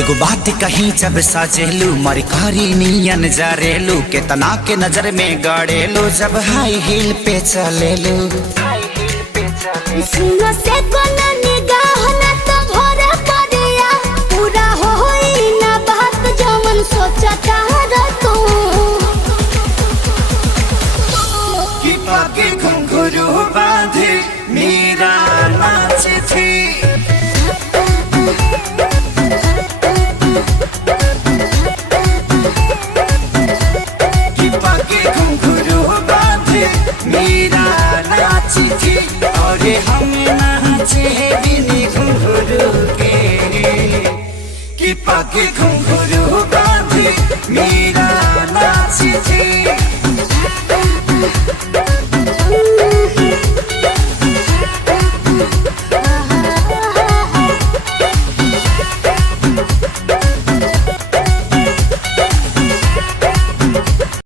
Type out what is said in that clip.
एगो बात कहीं जब साजेलू मरकारी नियन जरेलू केतना के नजर में गड़ेलू जब हाई हील पे चलेलू। सुनो से कोना निगाह ना तो भरे पड़िया पूरा होई ना बात जमन सोचता र तू कि पाके घुंघरू बांधे मेरा नाचे थी। मेरा नाची थी और हम नाचे बिनी घुंघरू के कि पाके घुंघरू बांधे मेरा नाची थी।